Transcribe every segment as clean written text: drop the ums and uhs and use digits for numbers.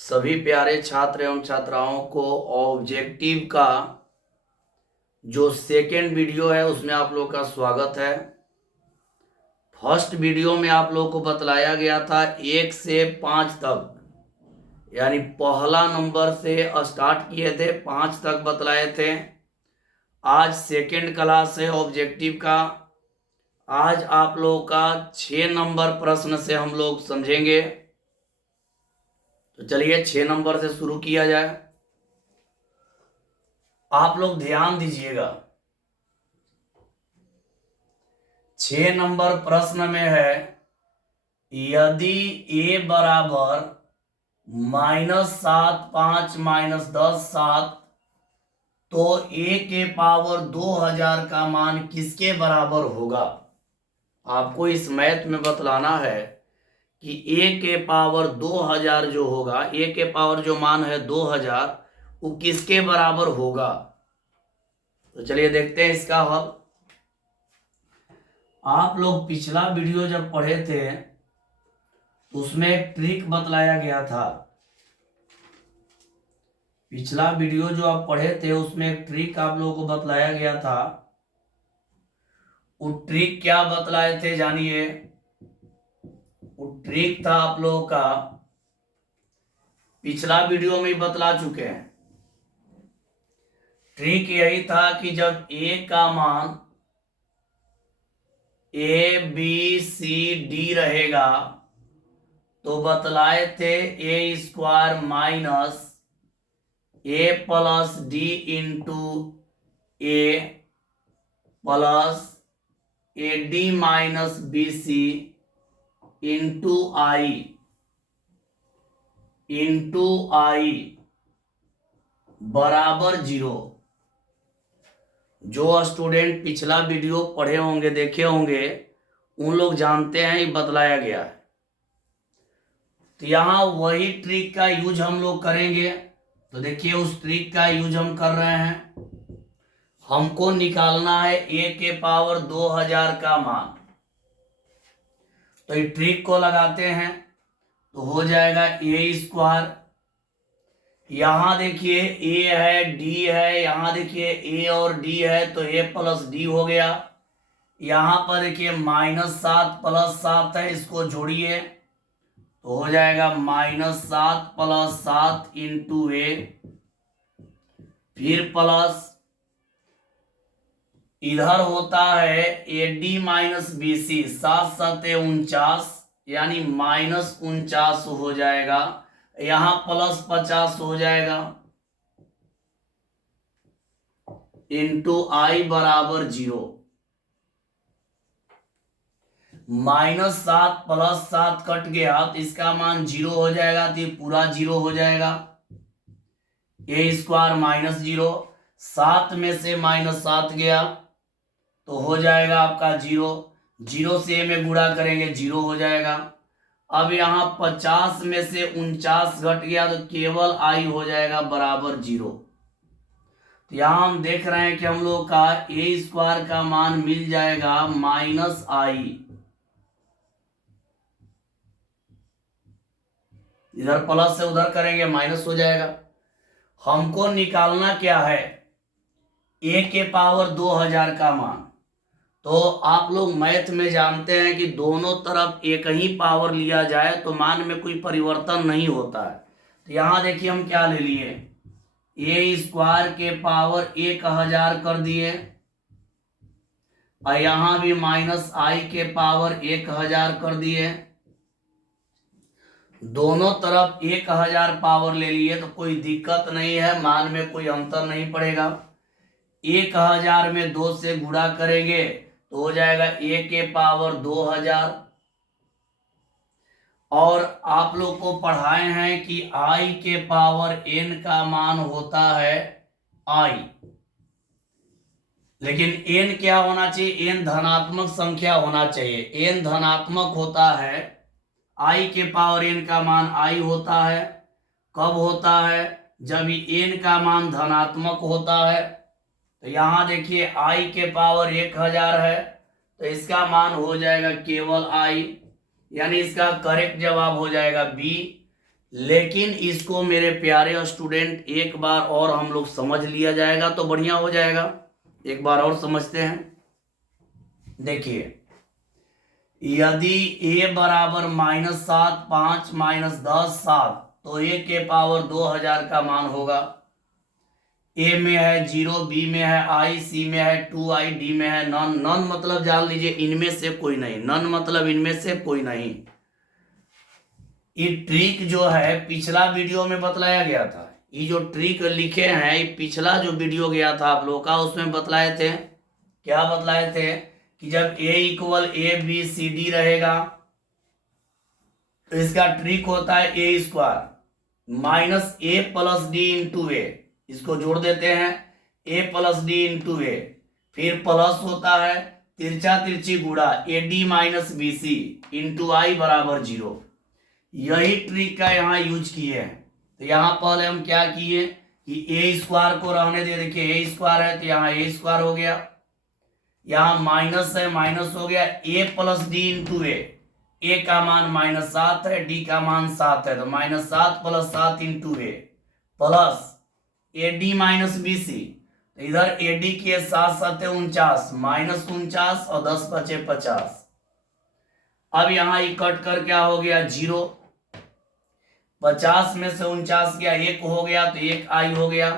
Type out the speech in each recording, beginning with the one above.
सभी प्यारे छात्र एवं छात्राओं को ऑब्जेक्टिव का जो सेकेंड वीडियो है उसमें आप लोग का स्वागत है। फर्स्ट वीडियो में आप लोग को बतलाया गया था 1 से 5 तक, यानी पहला नंबर से स्टार्ट किए थे, 5 तक बतलाए थे। आज सेकेंड क्लास है ऑब्जेक्टिव का। आज आप लोग का 6 नंबर प्रश्न से हम लोग समझेंगे। तो चलिए 6 नंबर से शुरू किया जाए। आप लोग ध्यान दीजिएगा। 6 नंबर प्रश्न में है, यदि a बराबर -7 5 -10 7 तो a के पावर 2000 का मान किसके बराबर होगा। आपको इस मैथ में बतलाना है कि a के पावर 2000 जो होगा, a के पावर जो मान है 2000, वो किसके बराबर होगा। तो चलिए देखते हैं इसका हल। आप लोग पिछला वीडियो जब पढ़े थे उसमें एक ट्रिक बतलाया गया था। पिछला वीडियो जो आप पढ़े थे उसमें एक ट्रिक आप लोगों को बतलाया गया था। वो ट्रिक क्या बतलाए थे जानिए। वो ट्रिक था आप लोगों का, पिछला वीडियो में ही बतला चुके हैं। ट्रिक यही था कि जब a का मान ABCD रहेगा तो बतलाए थे a² minus a plus d into a plus AD minus BC into I बराबर 0। जो स्टूडेंट पिछला वीडियो पढ़े होंगे, देखे होंगे, उन लोग जानते हैं ये बतलाया गया है। तो यहाँ वही ट्रिक का यूज हम लोग करेंगे। तो देखिए उस ट्रिक का यूज हम कर रहे हैं। हमको निकालना है a के पावर 2000 का मान। तो ये ट्रिक को लगाते हैं तो हो जाएगा a²। यहां देखिए a है, d है, यहां देखिए a और d है तो a प्लस d हो गया। यहां पर देखिए -7 + 7 है, इसको जोड़िए तो हो जाएगा -7 + 7 इंटू a, फिर प्लस इधर होता है AD माइनस BC, 7 7 49, यानी -49 हो जाएगा। यहां +50 हो जाएगा इंटू I बराबर 0। -7 + 7 कट गया तो इसका मान 0 हो जाएगा, तो ये पूरा 0 हो जाएगा। a² -0, 7 में से -7 गया तो हो जाएगा आपका 0। 0 से a में गुणा करेंगे 0 हो जाएगा। अब यहाँ 50 में से 49 घट गया तो केवल I हो जाएगा बराबर 0। तो यहाँ हम देख रहे हैं कि हम लोग का a² का मान मिल जाएगा -I। इधर प्लस से उधर करेंगे माइनस हो जाएगा। हमको निकालना क्या है, a के पावर 2000 का मान। तो आप लोग मैथ में जानते हैं कि दोनों तरफ एक ही पावर लिया जाए तो मान में कोई परिवर्तन नहीं होता है। तो यहाँ देखिए हम क्या ले लिए, a² के पावर 1000 कर दिए और यहाँ भी -I के पावर 1000 कर दिए। दोनों तरफ 1000 पावर ले लिए तो कोई दिक्कत नहीं है, मान में कोई अंतर नहीं पड़ेगा। 1000 में 2 से गुणा करेंगे तो हो जाएगा a के पावर 2000। और आप लोग को पढ़ाए हैं कि I के पावर n का मान होता है I, लेकिन n क्या होना चाहिए, n धनात्मक संख्या होना चाहिए। n धनात्मक होता है, I के पावर n का मान I होता है। कब होता है, जब n का मान धनात्मक होता है। तो यहाँ देखिए I के पावर 1000 है तो इसका मान हो जाएगा केवल I, यानी इसका करेक्ट जवाब हो जाएगा B। लेकिन इसको मेरे प्यारे स्टूडेंट एक बार और हम लोग समझ लिया जाएगा तो बढ़िया हो जाएगा। एक बार और समझते हैं। देखिए, यदि a बराबर -7, 5 -10, 7, तो a के पावर 2000 का मान होगा। a में है 0, b में है i, c में है 2i, d में है नन। नन मतलब जान लीजिए इनमें से कोई नहीं। नन मतलब इनमें से कोई नहीं। ये ट्रिक जो है पिछला वीडियो में बतलाया गया था। ये जो ट्रिक लिखे हैं, ये पिछला जो वीडियो गया था आप लोग का, उसमें बतलाए थे। क्या बतलाए थे कि जब a equal a b c d रहेगा तो इसका ट्रिक होता है a square minus a plus D into A. इसको जोड़ देते हैं a plus D into A, फिर प्लस होता है तिरछा तिरछी गुणा A D minus B C into I बराबर 0। यही ट्रिक का यहाँ यूज किए हैं। तो यहाँ पहले हम क्या किए कि ए स्क्वायर को रहने दे। देखिए ए स्क्वायर है तो यहाँ ए स्क्वायर हो गया, यहाँ माइनस है माइनस हो गया, ए प्लस डी इंटू ए का मान -7 है, डी का मान 7 है, तो -7 + 7 into A plus A D minus B C. तो इधर ए डी के 7 7 49, -49 और 10 × 5 = 50। अब यहाँ ये कट कर क्या हो गया 0। 50 में से 49 गया 1 हो गया तो 1 आई हो गया।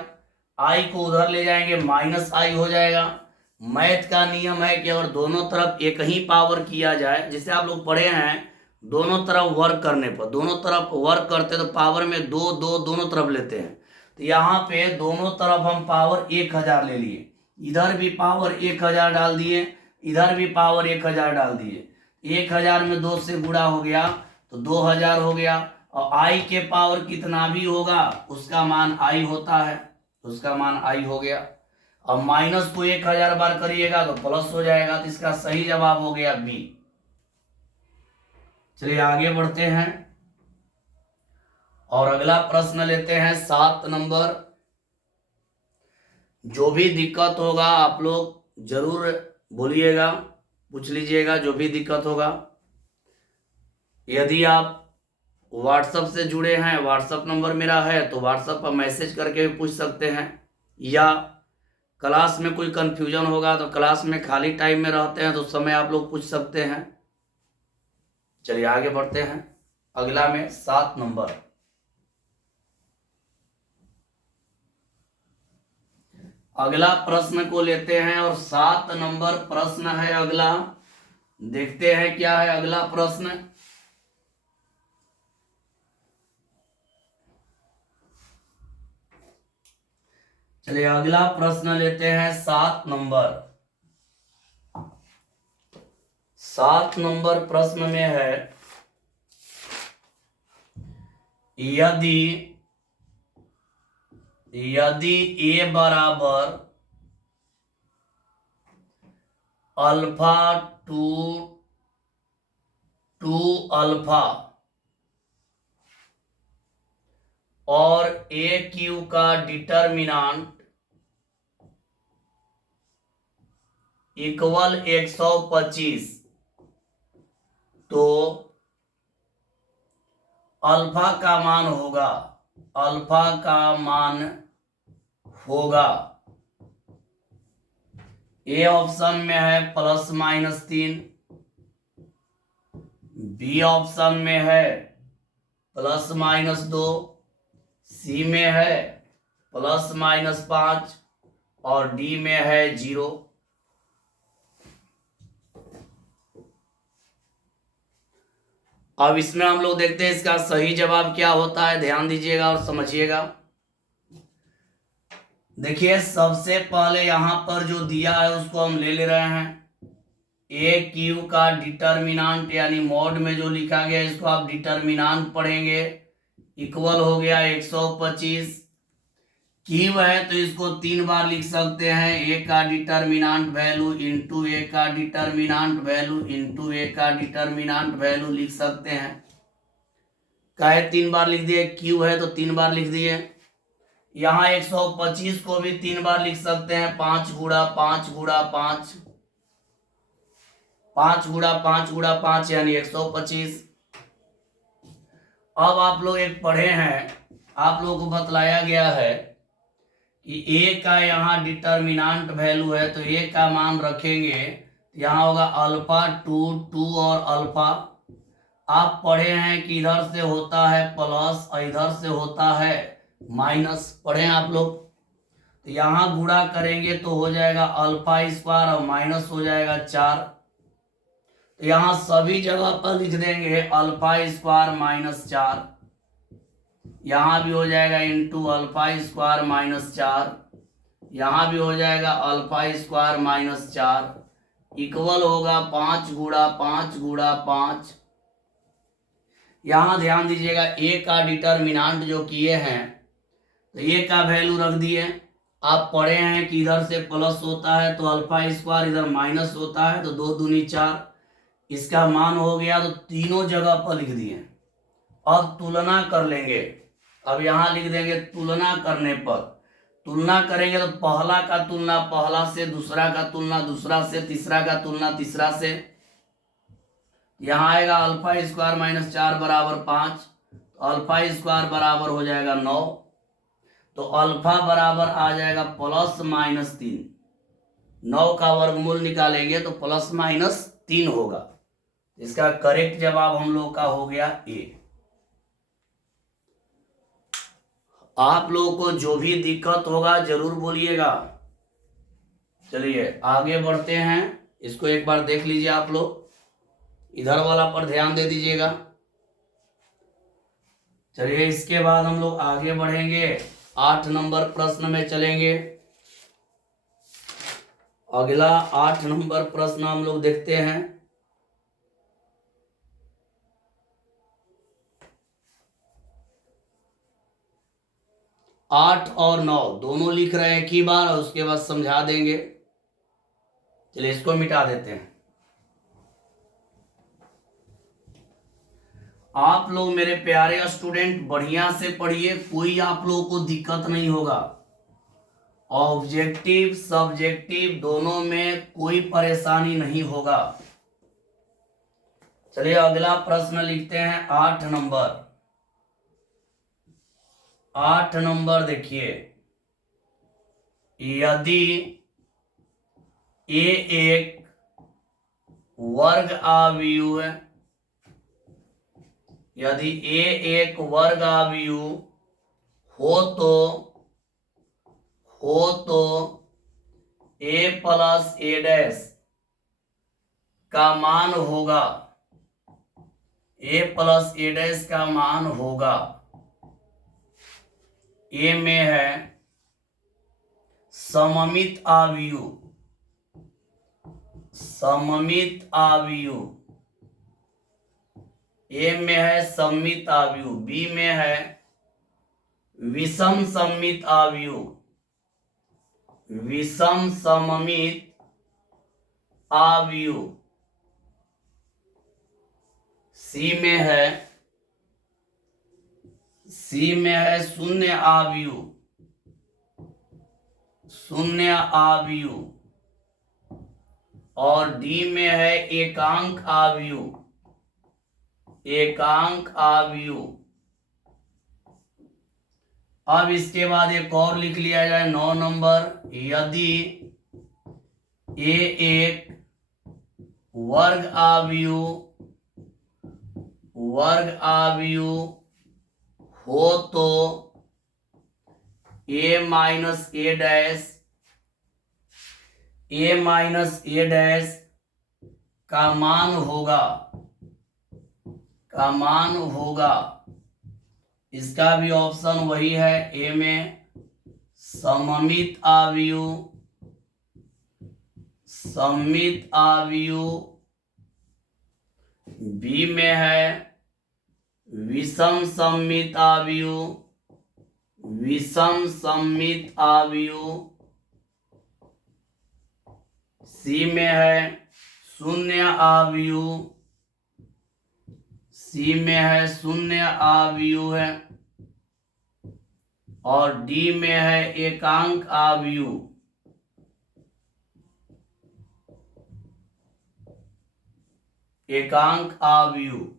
आई को उधर ले जाएंगे -i हो जाएगा। मैथ का नियम है कि अगर दोनों तरफ एक ही पावर किया जाए, जैसे आप लोग पढ़े हैं दोनों तरफ वर्क करने पर, दोनों तरफ वर्क करते तो पावर में 2 2 दोनों तरफ लेते हैं। तो यहाँ पे दोनों तरफ हम पावर 1000 ले लिए, इधर भी पावर 1000 डाल दिए, इधर भी पावर 1000 डाल दिए। 1000 में 2 से गुणा हो गया तो 2000 हो गया। और आई के पावर कितना भी होगा उसका मान आई होता है, उसका मान आई हो गया। अब माइनस को 1000 बार करिएगा तो प्लस हो जाएगा, तो इसका सही जवाब हो गया बी। चलिए आगे बढ़ते हैं और अगला प्रश्न लेते हैं 7 नंबर। जो भी दिक्कत होगा आप लोग जरूर बोलिएगा, पूछ लीजिएगा जो भी दिक्कत होगा। यदि आप व्हाट्सएप से जुड़े हैं, व्हाट्सएप नंबर मेरा है, तो व्हाट्सएप पर मैसेज करके भी पूछ सकते हैं, या क्लास में कोई कंफ्यूजन होगा तो क्लास में खाली टाइम में रहते हैं तो उस समय आप लोग पूछ सकते हैं। चलिए आगे बढ़ते हैं अगला में 7 नंबर। अगला प्रश्न को लेते हैं और 7 नंबर प्रश्न है अगला। देखते हैं क्या है अगला प्रश्न। चलिए अगला प्रश्न लेते हैं 7 नंबर। 7 नंबर प्रश्न में है यदि a बराबर अल्फा 2 अल्फा और ए क्यू का डिटर्मिनांट इक्वल 125, तो अल्फा का मान होगा, अल्फा का मान होगा ए ऑप्शन में है ±3, बी ऑप्शन में है ±2, सी में है ±5 और डी में है 0। अब इसमें हम लोग देखते हैं इसका सही जवाब क्या होता है, ध्यान दीजिएगा और समझिएगा। देखिए सबसे पहले यहां पर जो दिया है उसको हम ले रहे हैं। ए क्यू का डिटर्मिनांट यानी मॉड में जो लिखा गया इसको आप डिटर्मिनांट पढ़ेंगे, इक्वल हो गया 125। क्यू है तो इसको 3 बार लिख सकते हैं, ए का डिटर्मिनांट वैल्यू इंटू ए का डिटर्मिनांट वैल्यू इंटू ए का डिटर्मिनांट वैल्यू लिख सकते हैं। काहे 3 बार लिख दिए, क्यू है तो 3 बार लिख दिए। यहाँ 125 को भी 3 बार लिख सकते हैं, 5 गुणा 5 गुणा 5, 5 गुणा 5 गुणा 5 यानी 125। अब आप लोग एक पढ़े हैं, आप लोगों को बतलाया गया है कि ए का यहाँ डिटर्मिनेंट वैल्यू है, तो ए का मान रखेंगे, यहाँ होगा अल्फा 2 और अल्फा। आप पढ़े हैं कि इधर से होता है प्लस और इधर से होता है माइनस, पढ़े हैं आप लोग। तो यहाँ गुणा करेंगे तो हो जाएगा अल्फा स्क्वायर और माइनस हो जाएगा 4। तो यहाँ सभी जगह पर लिख देंगे अल्फा स्क्वायर -4, यहाँ भी हो जाएगा इंटू अल्फा स्क्वायर -4, यहाँ भी हो जाएगा अल्फा स्क्वायर -4, इक्वल होगा 5 गुणा 5 गुणा 5। यहाँ ध्यान दीजिएगा ए का डिटर्मिनेंट जो किए हैं, तो ए का वैल्यू रख दिए। आप पढ़े हैं कि इधर से प्लस होता है तो अल्फा स्क्वायर, इधर माइनस होता है तो 2 दूनी 4, इसका मान हो गया, तो तीनों जगह पर लिख दिए। अब तुलना कर लेंगे, अब यहाँ लिख देंगे तुलना करने पर, तुलना करेंगे तो पहला का तुलना पहला से, दूसरा का तुलना दूसरा से, तीसरा का तुलना तीसरा से। यहाँ आएगा अल्फा स्क्वायर -4 बराबर 5, तो अल्फा स्क्वायर बराबर हो जाएगा 9, तो अल्फा बराबर आ जाएगा +-3। 9 का वर्गमूल निकालेंगे तो +-3 होगा। इसका करेक्ट जवाब हम लोग का हो गया ए। आप लोगों को जो भी दिक्कत होगा जरूर बोलिएगा। चलिए आगे बढ़ते हैं, इसको एक बार देख लीजिए आप लोग, इधर वाला पर ध्यान दे दीजिएगा। चलिए इसके बाद हम लोग आगे बढ़ेंगे, 8 नंबर प्रश्न में चलेंगे। अगला 8 नंबर प्रश्न हम लोग देखते हैं। आठ और 9 दोनों लिख रहे हैं एक ही बार और उसके बाद समझा देंगे। चलिए इसको मिटा देते हैं। आप लोग मेरे प्यारे स्टूडेंट बढ़िया से पढ़िए, कोई आप लोगों को दिक्कत नहीं होगा। ऑब्जेक्टिव सब्जेक्टिव दोनों में कोई परेशानी नहीं होगा। चलिए अगला प्रश्न लिखते हैं 8 नंबर। 8 नंबर देखिए, यदि ए एक वर्ग आव्यूह है, यदि ए एक वर्ग आव्यूह हो तो ए प्लस ए डैश का मान होगा, ए प्लस ए डैश का मान होगा। ए में है सममित आव्यूह, सममित आव्यूह, ए में है सममित आव्यूह, बी में है विषम सममित आव्यूह, विषम सममित आव्यूह, सी में है शून्य आव्यूह, शून्य आव्यूह, और डी में है एकांक आव्यूह, एकांक आव्यूह। अब इसके बाद एक और लिख लिया जाए 9 नंबर, यदि ए एक वर्ग आव्यूह, वर्ग आव्यूह हो तो ए माइनस ए डैश, ए माइनस ए डैश का मान होगा, का मान होगा। इसका भी ऑप्शन वही है, ए में सममित आव्यूह, सममित आव्यूह, बी में है विषम सममित आव्यूह, विषम सममित आव्यूह, सी में है शून्य आव्यूह, सी में है शून्य आव्यूह है, और डी में है एकांक आव्यूह, एकांक आव्यूह।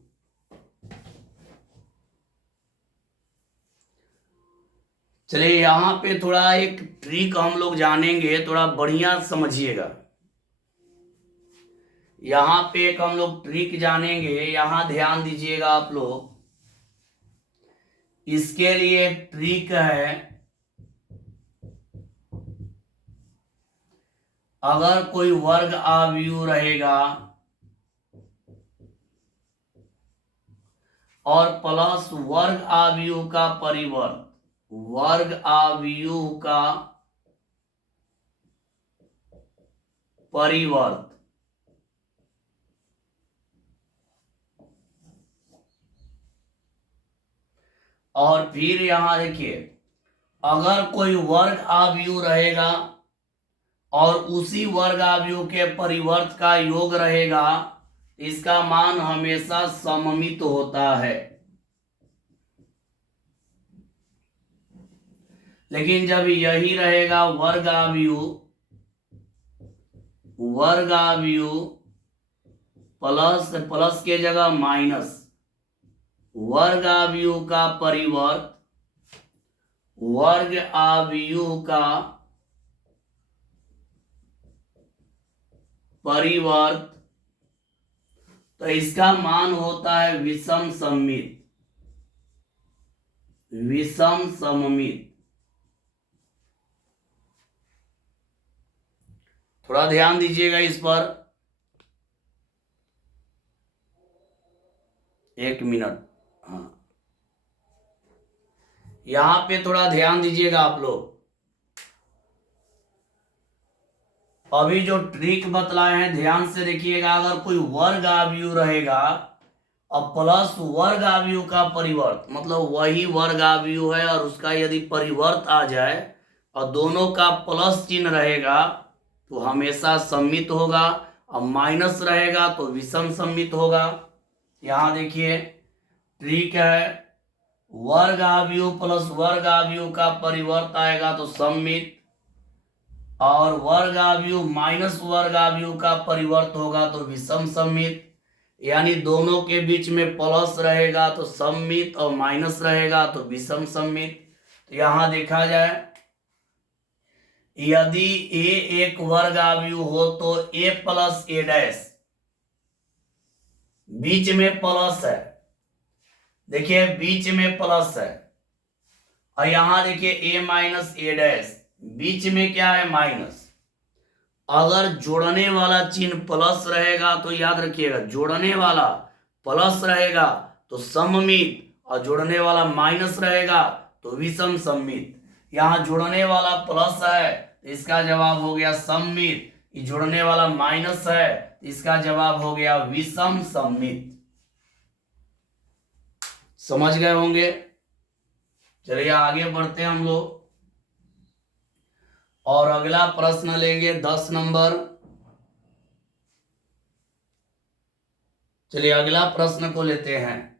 चलिए यहाँ पे थोड़ा एक ट्रिक हम लोग जानेंगे, थोड़ा बढ़िया समझिएगा। यहाँ पे एक हम लोग ट्रिक जानेंगे, यहाँ ध्यान दीजिएगा आप लोग। इसके लिए एक ट्रिक है, अगर कोई वर्ग आव्यूह रहेगा और प्लस वर्ग आव्यूह का परिवर्त, वर्ग आव्यूह का परिवर्त, और फिर यहां देखिए, अगर कोई वर्ग आव्यूह रहेगा और उसी वर्ग आव्यूह के परिवर्त का योग रहेगा, इसका मान हमेशा सममित होता है। लेकिन जब यही रहेगा वर्ग आव्यूह प्लस प्लस के जगह माइनस, वर्ग आव्यूह का परिवर्त, वर्ग आव्यूह का परिवर्त, तो इसका मान होता है विषम सममित, विषम सममित। थोड़ा ध्यान दीजिएगा इस पर, एक मिनट। हाँ, यहां पे थोड़ा ध्यान दीजिएगा आप लोग। अभी जो ट्रिक बतलाए हैं ध्यान से देखिएगा। अगर कोई वर्ग आव्यूह रहेगा और प्लस वर्ग आव्यूह का परिवर्त, मतलब वही वर्ग आव्यूह है और उसका यदि परिवर्त आ जाए और दोनों का प्लस चिन्ह रहेगा तो हमेशा सममित होगा, और माइनस रहेगा तो विषम सममित होगा। यहां देखिए ट्रिक है, वर्ग आव्यूह प्लस वर्ग आव्यूह का परिवर्त आएगा तो सममित, और वर्ग आव्यूह माइनस वर्ग आव्यूह का परिवर्त होगा तो विषम सममित। यानी दोनों के बीच में प्लस रहेगा तो सममित और माइनस रहेगा तो विषम सममित। तो यहां देखा जाए, यदि ए एक वर्ग आव्यूह हो तो ए प्लस ए डैश, बीच में प्लस है, देखिए बीच में प्लस है, और यहां देखिए ए माइनस ए डैश, बीच में क्या है माइनस। अगर जोड़ने वाला चिन्ह प्लस रहेगा तो याद रखिएगा, जोड़ने वाला प्लस रहेगा तो सममित, और जोड़ने वाला माइनस रहेगा तो विषम सममित। यहां जोड़ने वाला प्लस है तो इसका जवाब हो गया सममित, ये जोड़ने वाला माइनस है तो इसका जवाब हो गया विषम सममित। समझ गए होंगे। चलिए आगे बढ़ते हैं हम लोग, और अगला प्रश्न लेंगे 10 नंबर। चलिए अगला प्रश्न को लेते हैं।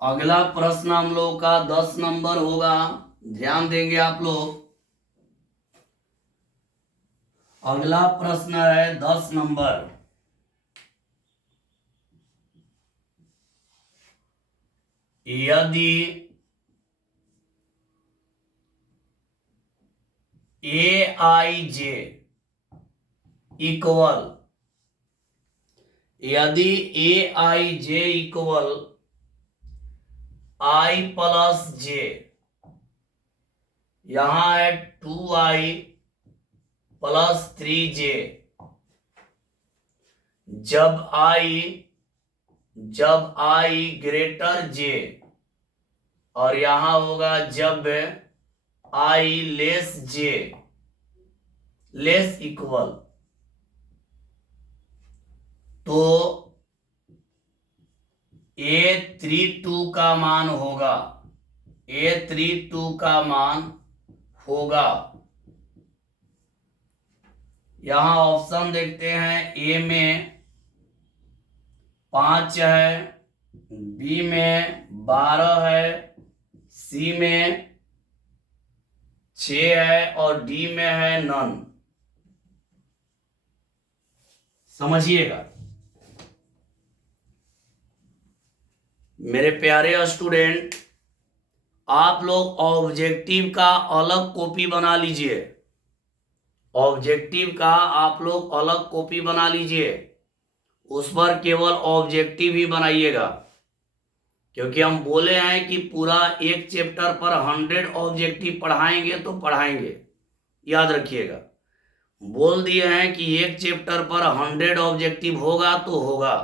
अगला प्रश्न हम लोग का 10 नंबर होगा, ध्यान देंगे आप लोग। अगला प्रश्न है 10 नंबर। यदि ए आई जे इक्वल, यदि ए आई जे इक्वल आई प्लस जे, यहां है 2i प्लस 3j, जब i ग्रेटर जे, और यहां होगा जब i less J, less equal, तो A32 का मान होगा, A32 का मान होगा। यहां ऑप्शन देखते हैं, ए में 5 है, बी में 12 है, सी में 6 है, और डी में है नन। समझिएगा मेरे प्यारे स्टूडेंट, आप लोग ऑब्जेक्टिव का अलग कॉपी बना लीजिए। ऑब्जेक्टिव का आप लोग अलग कॉपी बना लीजिए, उस पर केवल ऑब्जेक्टिव ही बनाइएगा, क्योंकि हम बोले हैं कि पूरा एक चैप्टर पर 100 ऑब्जेक्टिव पढ़ाएंगे तो पढ़ाएंगे। याद रखिएगा, बोल दिए हैं कि एक चैप्टर पर 100 ऑब्जेक्टिव होगा तो होगा,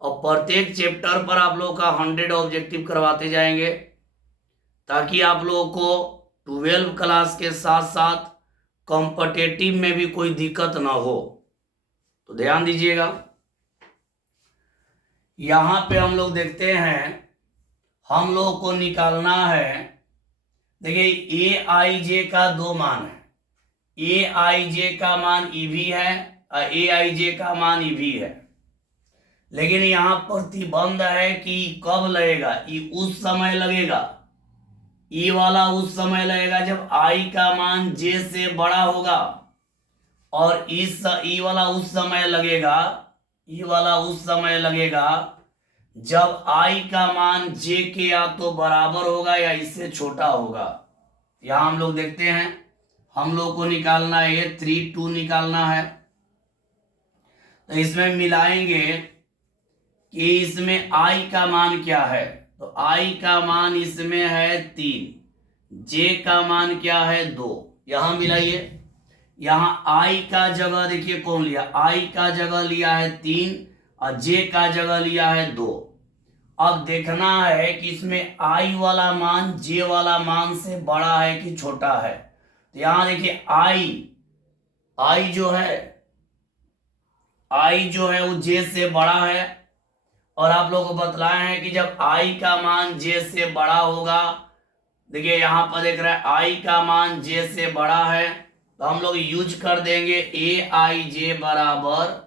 और प्रत्येक चैप्टर पर आप लोग का 100 ऑब्जेक्टिव करवाते जाएंगे, ताकि आप लोगों को 12 क्लास के साथ साथ कॉम्पिटिटिव में भी कोई दिक्कत ना हो। तो ध्यान दीजिएगा, यहां पे हम लोग देखते हैं, हम लोग को निकालना है। देखिए ए आई जे का दो मान है, ए आई जे का मान ईवी है और ए आई जे का मान ईवी है, लेकिन यहां प्रतिबंध है कि कब लगेगा, ई उस समय लगेगा, ई वाला उस समय लगेगा जब आई का मान जे से बड़ा होगा, और इस ई वाला उस समय लगेगा, ई वाला उस समय लगेगा जब आई का मान जे के या तो बराबर होगा या इससे छोटा होगा। यहां हम लोग देखते हैं, हम लोग को निकालना है ये 3 2 निकालना है। तो इसमें मिलाएंगे कि इसमें आई का मान क्या है, तो आई का मान इसमें है 3, जे का मान क्या है 2। यहां मिलाइए, यहां आई का जगह देखिए कौन लिया, आई का जगह लिया है 3 और जे का जगह लिया है 2। अब देखना है कि इसमें आई वाला मान जे वाला मान से बड़ा है कि छोटा है। तो यहां देखिए आई जो है वो जे से बड़ा है, और आप लोगों को बतलाए हैं कि जब आई का मान जे से बड़ा होगा, देखिए यहां पर देख रहा है आई का मान जे से बड़ा है, तो हम लोग यूज कर देंगे ए आई जे बराबर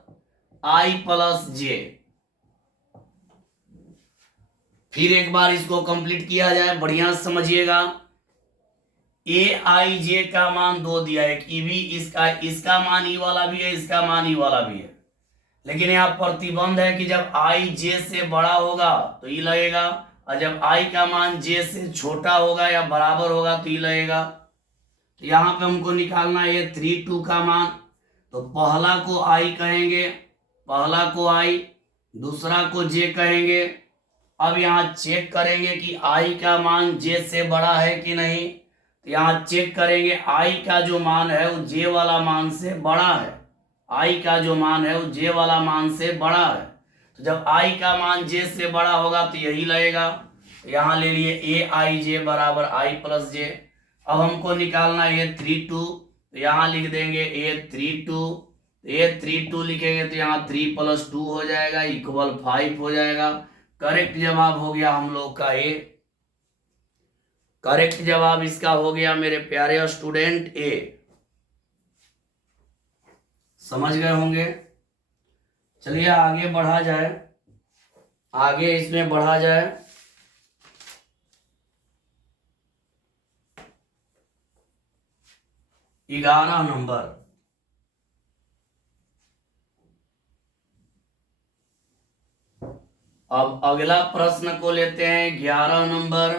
आई प्लस जे। फिर एक बार इसको कंप्लीट किया जाए, बढ़िया समझिएगा। ए आई जे का मान 2 दिया है, ईवी इसका मान ई वाला भी है, इसका मान ई वाला भी है, लेकिन यहाँ प्रतिबंध है कि जब आई जे से बड़ा होगा तो ई लगेगा, और जब आई का मान जे से छोटा होगा या बराबर होगा तो ई लगेगा। तो यहाँ पे हमको निकालना है 3 2 का मान। तो पहला को आई कहेंगे, पहला को आई, दूसरा को जे कहेंगे। अब यहाँ चेक करेंगे कि आई का मान जे से बड़ा है कि नहीं। तो यहाँ चेक करेंगे, आई का जो मान है वो जे वाला मान से बड़ा है, आई का जो मान है वो जे वाला मान से बड़ा है। तो जब आई का मान जे से बड़ा होगा तो यही लगेगा। यहाँ ले लिए ए आई जे बराबर आई प्लस जे। अब हमको निकालना है 3 2, तो यहाँ लिख देंगे ए 3 2, ए 3 2 लिखेंगे तो यहाँ 3 + 2 हो जाएगा इक्वल 5 हो जाएगा। करेक्ट जवाब हो गया हम लोग का ए, करेक्ट जवाब इसका हो गया मेरे प्यारे स्टूडेंट ए। समझ गए होंगे। चलिए आगे बढ़ा जाए, आगे इसमें बढ़ा जाए। ग्यारह नंबर, अब अगला प्रश्न को लेते हैं 11 नंबर।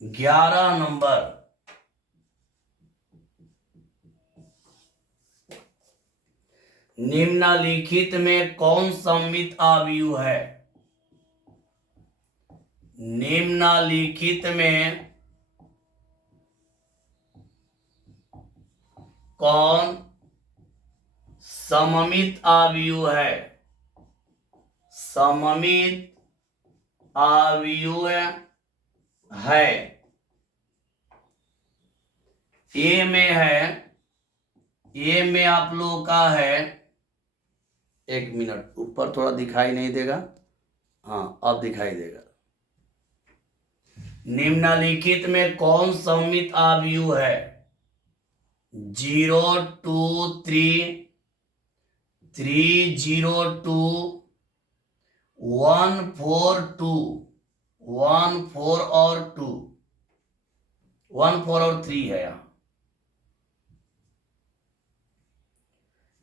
11 नंबर, निम्नलिखित में कौन सममित अवयव है। निम्नलिखित में कौन सममित अवयव है, सममित अवयव है। ए में है, ए में आप लोगों का है, एक मिनट ऊपर थोड़ा दिखाई नहीं देगा, हाँ अब दिखाई देगा। निम्नलिखित में कौन सममित अवयव है, 0 2 3 3 0 2 1 4 2 1 4 और 2, 1 4 और 3 है यहाँ।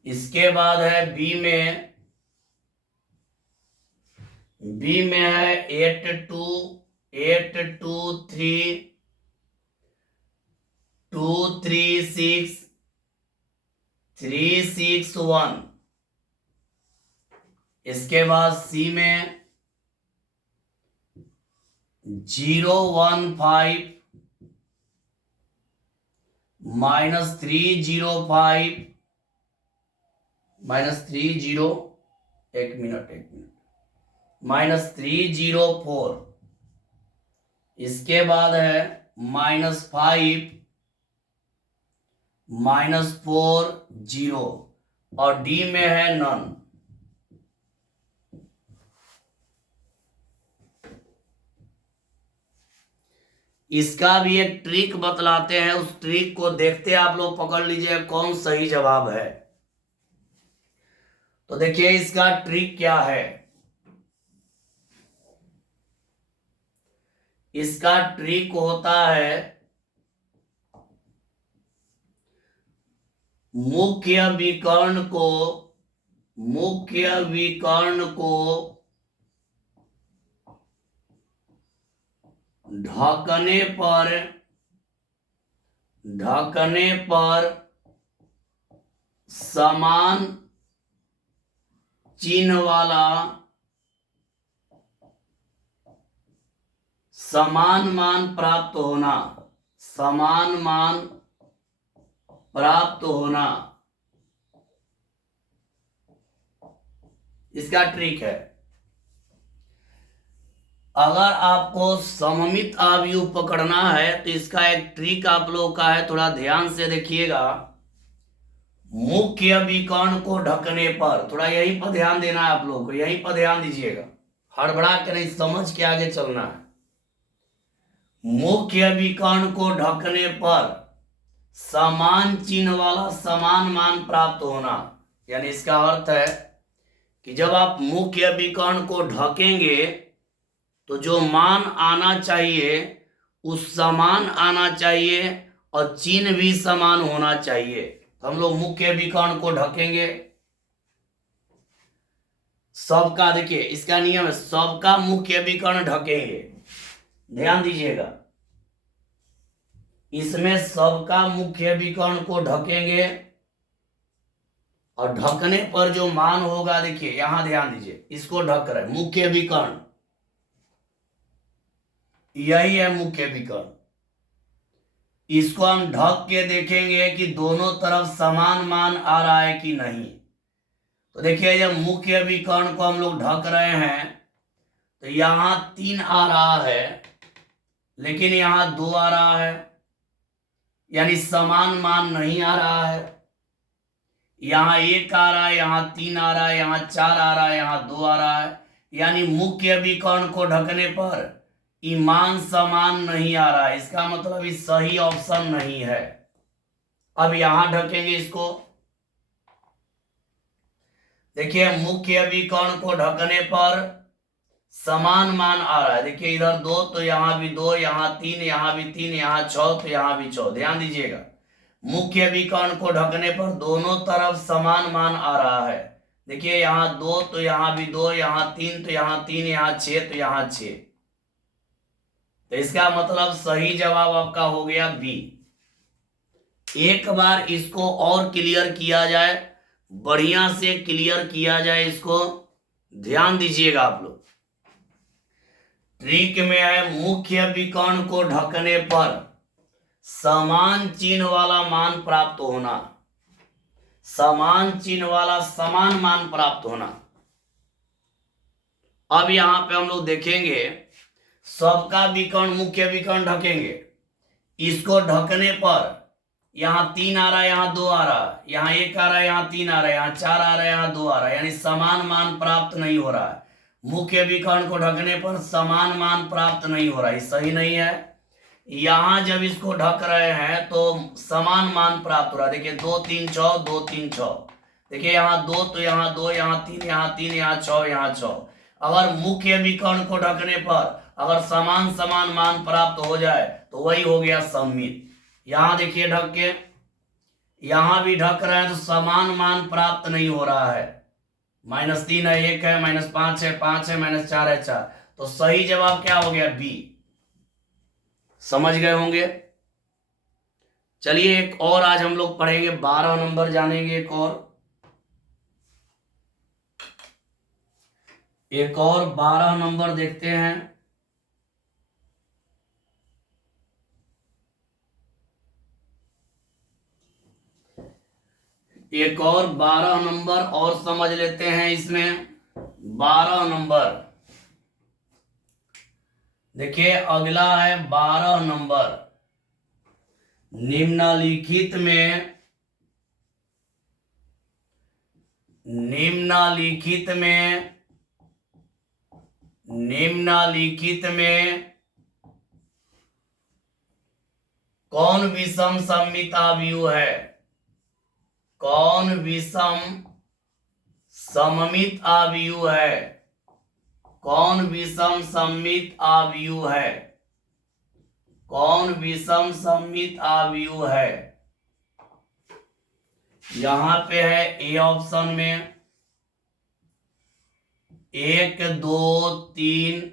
इसके बाद है बी में है 823236361। इसके बाद सी में 015 -305 -304। इसके बाद है -5 -40 और डी में है नन। इसका भी एक ट्रिक बतलाते हैं, उस ट्रिक को देखते आप लोग, पकड़ लीजिए कौन सही जवाब है। तो देखिए इसका ट्रिक क्या है। इसका ट्रिक होता है मुख्य विकर्ण को ढकने पर समान चिन्ह वाला समान मान प्राप्त होना। इसका ट्रिक है। अगर आपको सममित आव्यूह पकड़ना है तो इसका एक ट्रिक आप लोग का है, थोड़ा ध्यान से देखिएगा। मुख्य विकर्ण को ढकने पर, थोड़ा यहीं पर ध्यान देना है आप लोग को, यहीं पर ध्यान दीजिएगा, हड़बड़ा के नहीं, समझ के आगे चलना है। मुख्य विकर्ण को ढकने पर समान चिन्ह वाला समान मान प्राप्त होना। यानी इसका अर्थ है कि जब आप मुख्य विकर्ण को ढकेंगे तो जो मान आना चाहिए उस समान आना चाहिए और चिन्ह भी समान होना चाहिए। तो हम लोग मुख्य विकर्ण को ढकेंगे, सबका, देखिए इसका नियम है, सबका मुख्य विकर्ण ढकेंगे। ध्यान दीजिएगा, इसमें सबका मुख्य विकर्ण को ढकेंगे और ढकने पर जो मान होगा, देखिए यहां ध्यान दीजिए, इसको ढक रहे मुख्य विकर्ण, यही है मुख्य विकर्ण। इसको हम ढक के देखेंगे कि दोनों तरफ समान मान आ रहा है कि नहीं। तो देखिए जब मुख्य विकर्ण को हम लोग ढक रहे हैं तो यहां 3 आ रहा है लेकिन यहां 2 आ रहा है, यानी समान मान नहीं आ रहा है। यहां 1 आ रहा है, यहां 3 आ रहा है, यहां 4 आ रहा है, यहां 2 आ रहा है, यानी मुख्य विकर्ण को ढकने पर मान समान नहीं आ रहा है। इसका मतलब इस सही ऑप्शन नहीं है। अब यहां ढकेंगे इसको, देखिए मुख्य विकर्ण को ढकने पर समान मान आ रहा है। देखिए इधर 2 तो यहां भी 2, यहां 3, यहां भी 3, यहां 6 तो यहां भी 6। ध्यान दीजिएगा, मुख्य विकर्ण को ढकने पर दोनों तरफ समान मान आ रहा है। देखिए यहां 2 तो यहां भी 2, यहां 3 तो यहां 3, यहां 6 तो यहां 6। तो इसका मतलब सही जवाब आपका हो गया बी। एक बार इसको और क्लियर किया जाए, बढ़िया से क्लियर किया जाए इसको, ध्यान दीजिएगा आप लोग। ट्रिक में है मुख्य विकर्ण को ढकने पर समान चिन्ह वाला मान प्राप्त होना, समान चिन्ह वाला समान मान प्राप्त होना। अब यहां पे हम लोग देखेंगे सबका विकर्ण मुख्य विकर्ण ढकेंगे, इसको ढकने पर यहां 3 आ रहा है, यहां 2 आ रहा है, यहां 1 आ रहा है, यहां 3 आ रहा है, यहां 4 आ रहा है, यहां 2 आ रहा है, यानी समान मान प्राप्त नहीं हो रहा है। मुख्य विकर्ण को ढकने पर समान मान प्राप्त नहीं हो रहा है, सही नहीं है। यहां जब इसको ढक रहे हैं तो समान मान प्राप्त हो रहा है। देखिए 2 3 6, 2 3 6। देखिए यहां 2 तो यहां 2, यहां 3, यहां 3, यहां 6, यहां 6। अगर मुख्य विकर्ण को ढकने पर अगर समान समान मान प्राप्त हो जाए तो वही हो गया सममित। यहां देखिए ढक के, यहां भी ढक रहे हैं तो समान मान प्राप्त नहीं हो रहा है। -3 है, 1 है, -5 है, 5 है, -4 है, 4। तो सही जवाब क्या हो गया? बी। समझ गए होंगे। चलिए एक और आज हम लोग पढ़ेंगे, 12 नंबर जानेंगे। एक और 12 नंबर देखते हैं। एक और 12 नंबर और समझ लेते हैं इसमें। 12 नंबर देखिए, अगला है 12 नंबर। निम्नलिखित में निम्नलिखित में निम्नलिखित में कौन विषम सममित अवयव है? कौन विषम सममित अवयव है? कौन विषम सममित अवयव है? कौन विषम सममित अवयव है? यहां पे है ए ऑप्शन में 1 2 3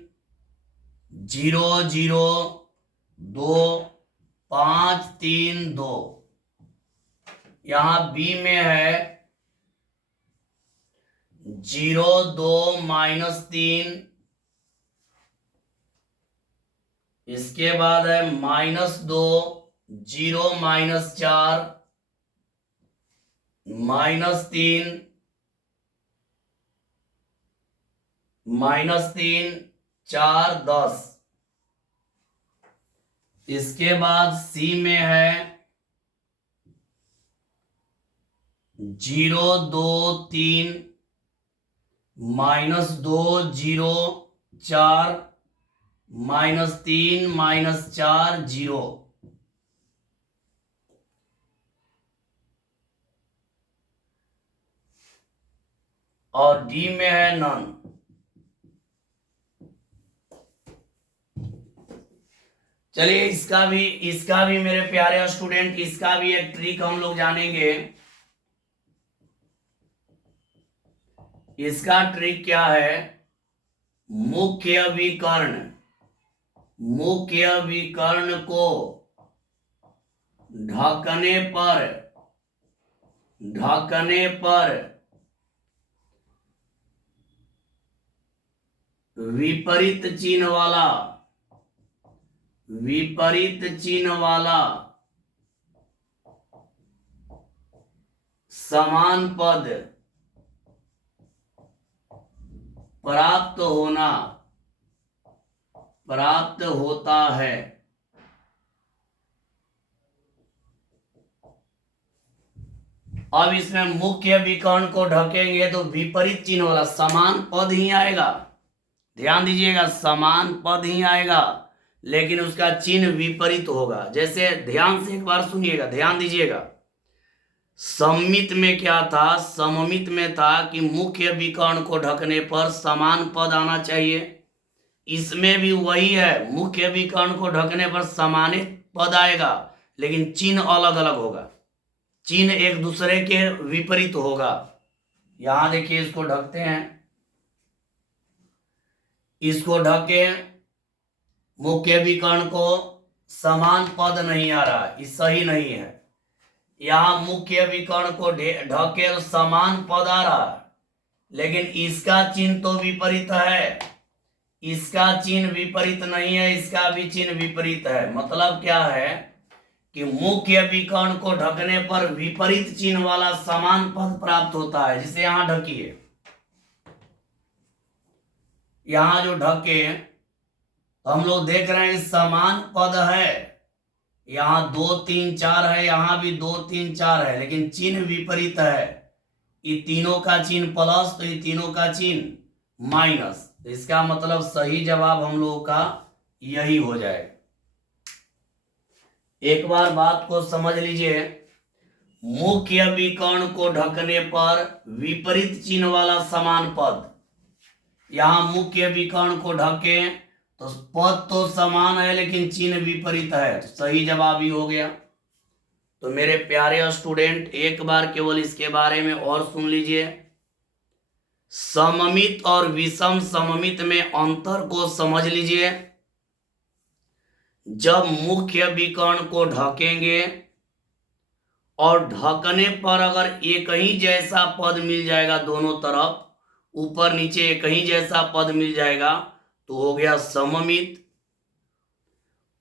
0 0 2 5 3 2। यहां बी में है 0 2 -3। इसके बाद है -2 0 -4 -3 -3 4 10। इसके बाद सी में है 0 2 3 -2 0 4 -3 -4 0। और डी में है नन। चलिए इसका भी मेरे प्यारे स्टूडेंट, इसका भी एक ट्रिक हम लोग जानेंगे। इसका ट्रिक क्या है? मुख्य विकर्ण को ढकने पर विपरीत चिन्ह वाला समान पद प्राप्त होता है। अब इसमें मुख्य विकर्ण को ढकेंगे तो विपरीत चिन्ह वाला समान पद ही आएगा। ध्यान दीजिएगा, समान पद ही आएगा, लेकिन उसका चिन्ह विपरीत होगा। जैसे ध्यान से एक बार सुनिएगा, ध्यान दीजिएगा। सममित में क्या था? सममित में था कि मुख्य विकर्ण को ढकने पर समान पद आना चाहिए। इसमें भी वही है, मुख्य विकर्ण को ढकने पर समान पद आएगा, लेकिन चिन्ह अलग अलग होगा। चिन्ह एक दूसरे के विपरीत होगा। यहां देखिए, इसको ढकते हैं, इसको ढके, मुख्य विकर्ण को समान पद नहीं आ रहा, ये सही नहीं है। यहां मुख्य विकर्ण को ढके तो समान पद आ रहा, लेकिन इसका चिन्ह तो विपरीत है। इसका चिन्ह विपरीत नहीं है, इसका भी चिन्ह विपरीत है। मतलब क्या है कि मुख्य विकर्ण को ढकने पर विपरीत चिन्ह वाला समान पद प्राप्त होता है। जिसे यहां ढकिए, यहां जो ढके हम लोग देख रहे हैं समान पद है। यहां 2 3 4 है, यहां भी 2 3 4 है, लेकिन चिन्ह विपरीत है। ये तीनों का चिन्ह प्लस तो ये तीनों का चिन्ह माइनस। तो इसका मतलब सही जवाब हम लोगों का यही हो जाएगा। एक बार बात को समझ लीजिए, मुख्य विकर्ण को ढकने पर विपरीत चिन्ह वाला समान पद। यहां मुख्य विकर्ण को ढके तो पद तो समान है, लेकिन चिन्ह विपरीत है, तो सही जवाब ही हो गया। तो मेरे प्यारे स्टूडेंट एक बार केवल इसके बारे में और सुन लीजिए। सममित और विषम सममित में अंतर को समझ लीजिए। जब मुख्य विकर्ण को ढकेंगे और ढकने पर अगर एक ही जैसा पद मिल जाएगा, दोनों तरफ ऊपर नीचे एक ही जैसा पद मिल जाएगा तो हो गया सममित।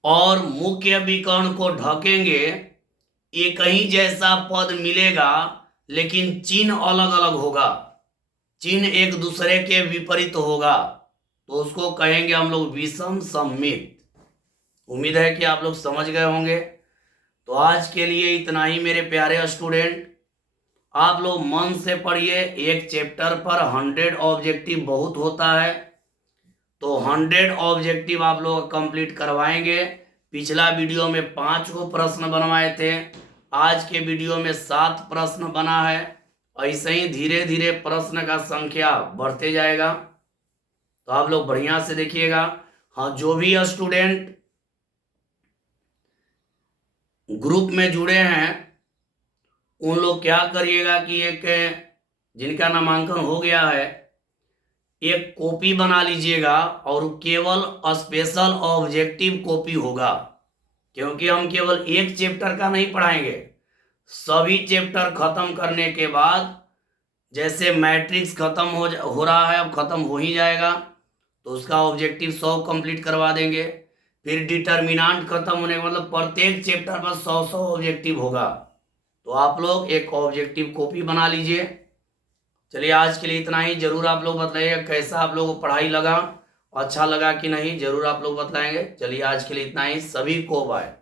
और मुख्य विकर्ण को ढकेंगे, एक ही जैसा पद मिलेगा लेकिन चिन्ह अलग अलग होगा, चिन्ह एक दूसरे के विपरीत होगा, तो उसको कहेंगे हम लोग विषम सममित। उम्मीद है कि आप लोग समझ गए होंगे। तो आज के लिए इतना ही मेरे प्यारे स्टूडेंट। आप लोग मन से पढ़िए। एक चैप्टर पर 100 ऑब्जेक्टिव बहुत होता है, तो 100 ऑब्जेक्टिव आप लोग कंप्लीट करवाएंगे। पिछला वीडियो में 5 को प्रश्न बनवाए थे, आज के वीडियो में 7 प्रश्न बना है। ऐसे ही धीरे धीरे प्रश्न का संख्या बढ़ते जाएगा, तो आप लोग बढ़िया से देखिएगा। हाँ, जो भी स्टूडेंट ग्रुप में जुड़े हैं उन लोग क्या करिएगा कि एक जिनका नामांकन हो गया है एक कॉपी बना लीजिएगा, और केवल स्पेशल ऑब्जेक्टिव कॉपी होगा, क्योंकि हम केवल एक चैप्टर का नहीं पढ़ाएंगे। सभी चैप्टर खत्म करने के बाद, जैसे मैट्रिक्स खत्म हो रहा है, अब खत्म हो ही जाएगा, तो उसका ऑब्जेक्टिव 100 कंप्लीट करवा देंगे। फिर डिटर्मिनेंट खत्म होने का मतलब प्रत्येक चैप्टर पर 100 ऑब्जेक्टिव होगा, तो आप लोग एक ऑब्जेक्टिव कॉपी बना लीजिए। चलिए आज के लिए इतना ही। जरूर आप लोग बताइएगा कैसा आप लोगों को पढ़ाई लगा, अच्छा लगा कि नहीं, जरूर आप लोग बताएंगे। चलिए आज के लिए इतना ही। सभी को बाय।